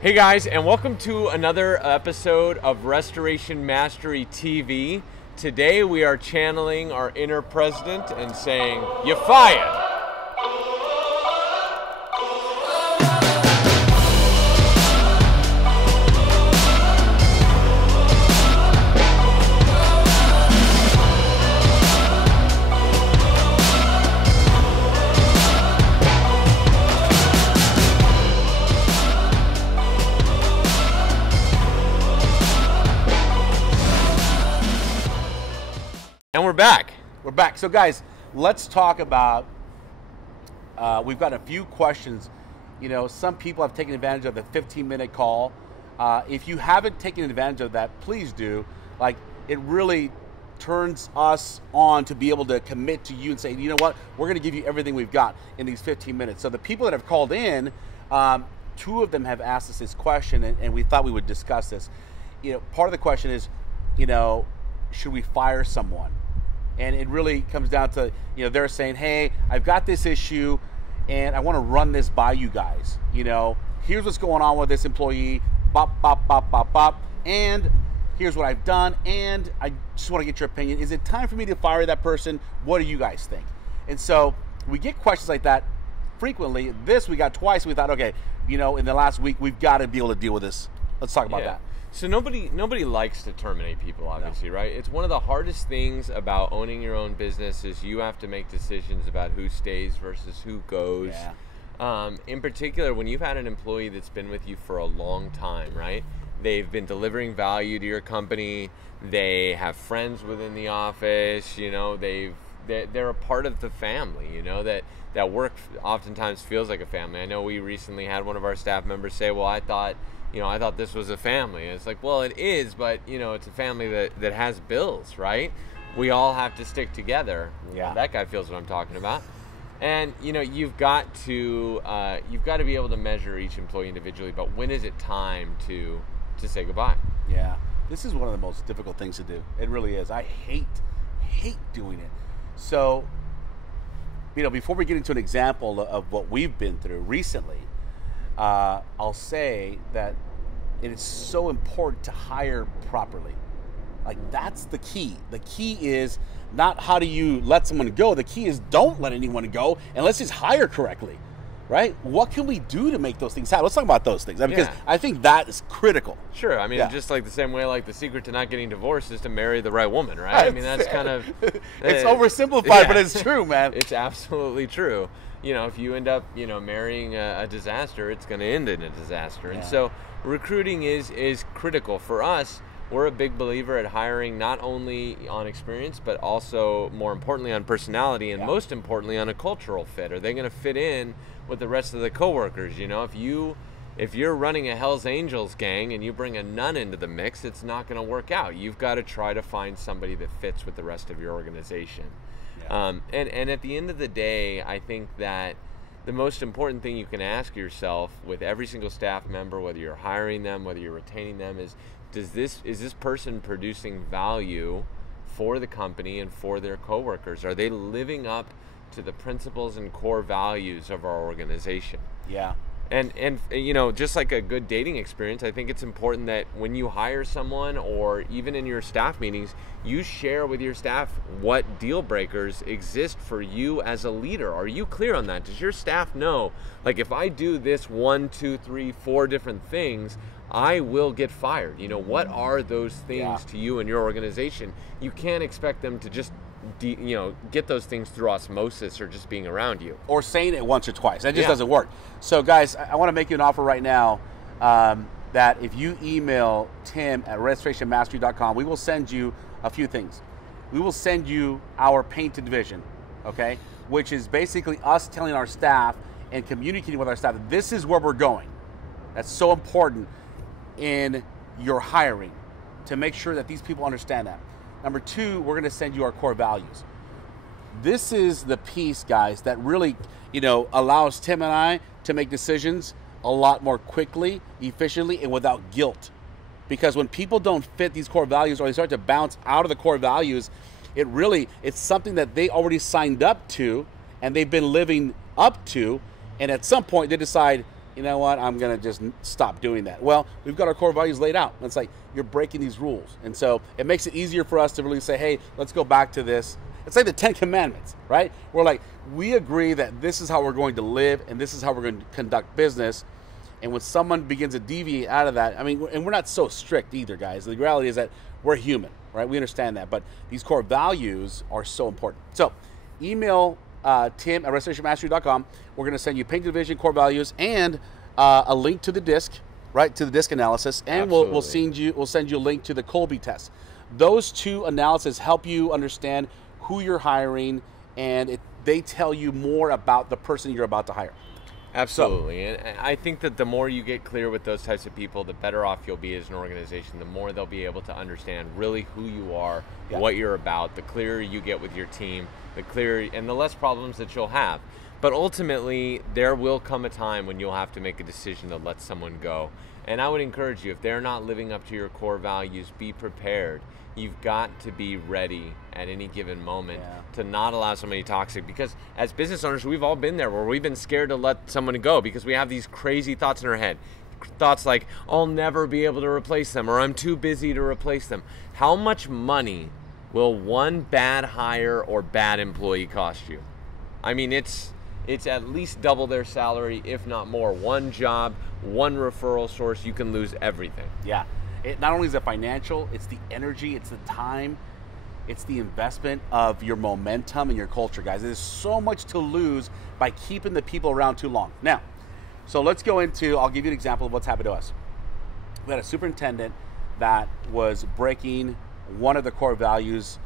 Hey guys, and welcome to another episode of Restoration Mastery TV. Today we are channeling our inner president and saying, "You're fired." And we're back. We're back. So guys, let's talk about, we've got a few questions. You know, some people have taken advantage of the 15-minute call. If you haven't taken advantage of that, please do. Like, it really turns us on to be able to commit to you and say, you know what, we're going to give you everything we've got in these 15 minutes. So the people that have called in, two of them have asked us this question, and we thought we would discuss this. You know, part of the question is, you know, should we fire someone? And it really comes down to, you know, they're saying, hey, I've got this issue and I want to run this by you guys. You know, here's what's going on with this employee, bop, bop, bop, bop, bop, and here's what I've done, and I just want to get your opinion. Is it time for me to fire that person? What do you guys think? And so we get questions like that frequently. This we got twice. We thought, okay, you know, in the last week, we've got to be able to deal with this. Let's talk about that. So nobody likes to terminate people, obviously, right? It's one of the hardest things about owning your own business is you have to make decisions about who stays versus who goes. Yeah. In particular, when you've had an employee that's been with you for a long time, right? They've been delivering value to your company. They have friends within the office. You know, they're a part of the family. You know, that work oftentimes feels like a family. I know we recently had one of our staff members say, "Well, I thought this was a family." And it's like, well, it is, but you know, it's a family that has bills, right? We all have to stick together. Yeah. That guy feels what I'm talking about. And you know, you've got to be able to measure each employee individually. But when is it time to say goodbye? Yeah, this is one of the most difficult things to do. It really is. I hate doing it. So, you know, before we get into an example of what we've been through recently, I'll say that it is so important to hire properly. Like, that's the key. The key is not how do you let someone go. The key is don't let anyone go, and let's just hire correctly, right? What can we do to make those things happen? Let's talk about those things, because I think that is critical. Sure. I mean, just like the same way, like the secret to not getting divorced is to marry the right woman, right? I mean, that's kind of... It's oversimplified, but it's true, man. It's absolutely true. You know, if you end up, you know, marrying a disaster, it's going to end in a disaster. And so recruiting is critical. For us, we're a big believer at hiring not only on experience, but also, more importantly, on personality, and most importantly, on a cultural fit. Are they going to fit in with the rest of the coworkers? You know, if you're running a Hell's Angels gang and you bring a nun into the mix, it's not going to work out. You've got to try to find somebody that fits with the rest of your organization. And at the end of the day, I think that the most important thing you can ask yourself with every single staff member, whether you're hiring them, whether you're retaining them, is this person producing value for the company and for their coworkers? Are they living up to the principles and core values of our organization? Yeah. And you know, just like a good dating experience, I think it's important that when you hire someone, or even in your staff meetings, you share with your staff what deal breakers exist for you as a leader. Are you clear on that? Does your staff know, like, if I do this 1, 2, 3, 4 different things, I will get fired? You know, what are those things to you and your organization? You can't expect them to just get those things through osmosis or just being around you. Or saying it once or twice. That just doesn't work. So guys, I want to make you an offer right now that if you email Tim at restorationmastery.com, we will send you a few things. We will send you our painted vision, okay? Which is basically us telling our staff and communicating with our staff that this is where we're going. That's so important in your hiring, to make sure that these people understand that. Number 2, we're going to send you our core values. This is the piece, guys, that really, you know, allows Tim and I to make decisions a lot more quickly, efficiently, and without guilt. Because when people don't fit these core values, or they start to bounce out of the core values, it's something that they already signed up to and they've been living up to, and at some point they decide, you know what, I'm going to just stop doing that. Well, we've got our core values laid out. It's like you're breaking these rules. And so it makes it easier for us to really say, hey, let's go back to this. It's like the 10 Commandments, right? We're like, we agree that this is how we're going to live and this is how we're going to conduct business. And when someone begins to deviate out of that, I mean, and we're not so strict either, guys. The reality is that we're human, right? We understand that. But these core values are so important. So email Tim at restorationmastery.com. We're going to send you Paint Division core values and a link to the disc, right, to the disc analysis. And we'll send you a link to the Colby test. Those two analyses help you understand who you're hiring, and they tell you more about the person you're about to hire. Absolutely. And I think that the more you get clear with those types of people, the better off you'll be as an organization. The more they'll be able to understand really who you are, what you're about. The clearer you get with your team, the clearer and the less problems that you'll have. But ultimately, there will come a time when you'll have to make a decision to let someone go. And I would encourage you, if they're not living up to your core values, be prepared. You've got to be ready at any given moment to not allow somebody toxic, because as business owners, we've all been there where we've been scared to let someone go because we have these crazy thoughts in our head. Thoughts like, I'll never be able to replace them, or I'm too busy to replace them. How much money will one bad hire or bad employee cost you? I mean, it's at least double their salary, if not more. One job, one referral source, you can lose everything. Yeah. It not only is it financial, it's the energy, it's the time, it's the investment of your momentum and your culture, guys. There's so much to lose by keeping the people around too long. Now, so let's go into, I'll give you an example of what's happened to us. We had a superintendent that was breaking one of the core values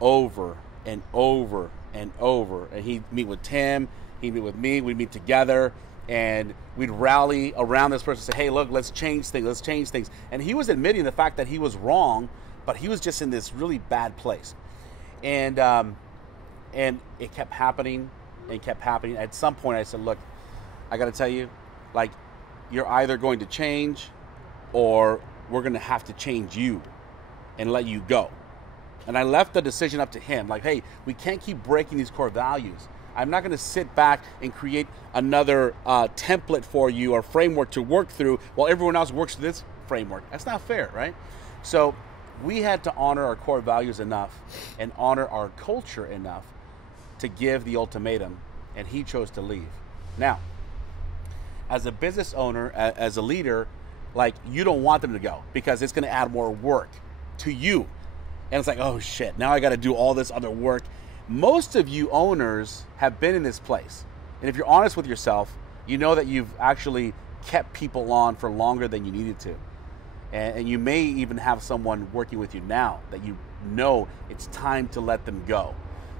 over and over and over. And he'd meet with Tim, he'd meet with me, we'd meet together, and we'd rally around this person and say, hey, look, let's change things. And he was admitting the fact that he was wrong, but he was just in this really bad place. And it kept happening and kept happening. At some point I said, look, I got to tell you, like, you're either going to change or we're going to have to change you and let you go. And I left the decision up to him. Like, hey, we can't keep breaking these core values. I'm not going to sit back and create another template for you or framework to work through while everyone else works through this framework. That's not fair, right? So we had to honor our core values enough and honor our culture enough to give the ultimatum, and he chose to leave. Now, as a business owner, as a leader, like, you don't want them to go because it's going to add more work to you. And it's like, oh shit, now I got to do all this other work. Most of you owners have been in this place. And if you're honest with yourself, you know that you've actually kept people on for longer than you needed to. And you may even have someone working with you now that you know it's time to let them go.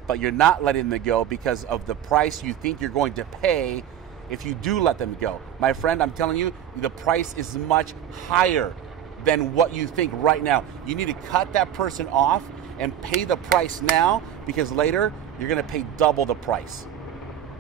But you're not letting them go because of the price you think you're going to pay if you do let them go. My friend, I'm telling you, the price is much higher than what you think right now. You need to cut that person off and pay the price now, because later you're going to pay double the price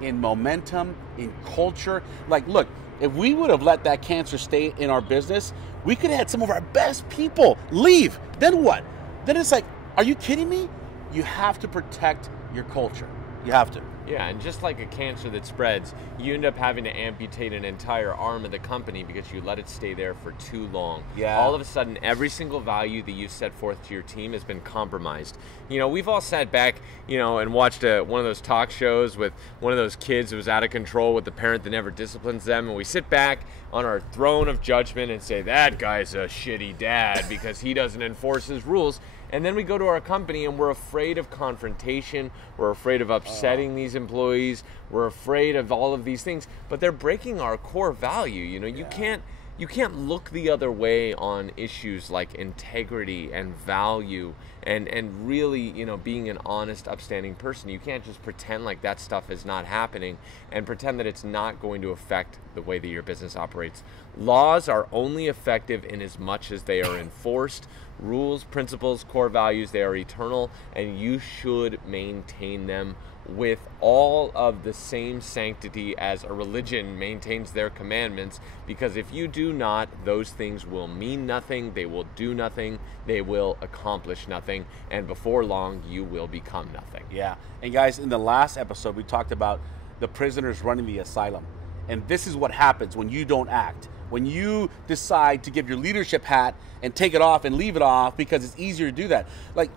in momentum, in culture. Like, look, if we would have let that cancer stay in our business, we could have had some of our best people leave. Then what? Then it's like, are you kidding me? You have to protect your culture. You have to. Yeah, and just like a cancer that spreads, you end up having to amputate an entire arm of the company because you let it stay there for too long. Yeah. All of a sudden, every single value that you set forth to your team has been compromised. You know, we've all sat back, you know, and watched one of those talk shows with one of those kids who was out of control with the parent that never disciplines them, and we sit back on our throne of judgment and say, that guy's a shitty dad because he doesn't enforce his rules. And then we go to our company and we're afraid of confrontation. We're afraid of upsetting these employees. We're afraid of all of these things. But they're breaking our core value. You know, you can't look the other way on issues like integrity and value and really, you know, being an honest, upstanding person. You can't just pretend like that stuff is not happening and pretend that it's not going to affect the way that your business operates. Laws are only effective in as much as they are enforced. Rules, principles, core values, they are eternal, and you should maintain them with all of the same sanctity as a religion maintains their commandments, because if you do not, those things will mean nothing, they will do nothing, they will accomplish nothing, and before long, you will become nothing. Yeah, and guys, in the last episode, we talked about the prisoners running the asylum. And this is what happens when you don't act. When you decide to give your leadership hat and take it off and leave it off because it's easier to do that. Like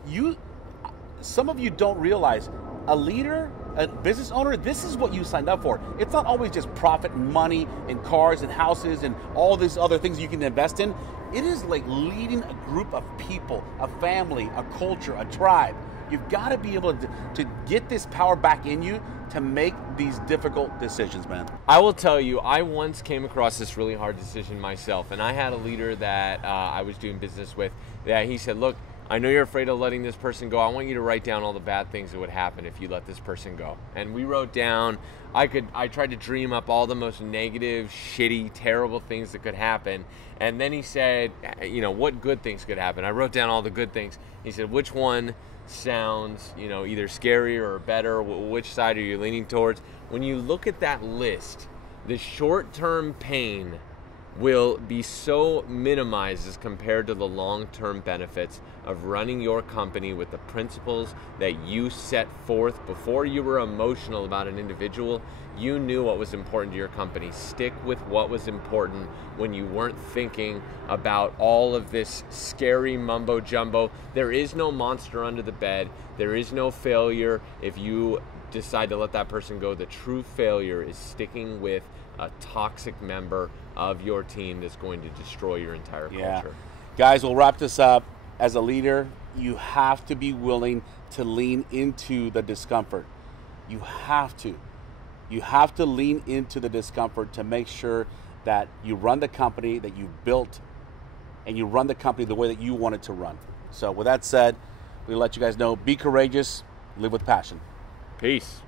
some of you don't realize a leader, a business owner, this is what you signed up for. It's not always just profit and money and cars and houses and all these other things you can invest in. It is like leading a group of people, a family, a culture, a tribe. You've got to be able to get this power back in you to make these difficult decisions, man. I will tell you, I once came across this really hard decision myself, and I had a leader that I was doing business with that he said, look, I know you're afraid of letting this person go. I want you to write down all the bad things that would happen if you let this person go. And we wrote down, I tried to dream up all the most negative, shitty, terrible things that could happen. And then he said, what good things could happen? I wrote down all the good things. He said, which one sounds, either scarier or better? Which side are you leaning towards? When you look at that list, the short-term pain will be so minimized as compared to the long-term benefits of running your company with the principles that you set forth before you were emotional about an individual. You knew what was important to your company. Stick with what was important when you weren't thinking about all of this scary mumbo jumbo. There is no monster under the bed. There is no failure if you decide to let that person go. The true failure is sticking with a toxic member of your team that's going to destroy your entire culture. Guys, we'll wrap this up. As a leader, you have to be willing to lean into the discomfort. You have to. You have to lean into the discomfort to make sure that you run the company that you built and you run the company the way that you want it to run. So with that said, we let you guys know, be courageous, live with passion. Peace.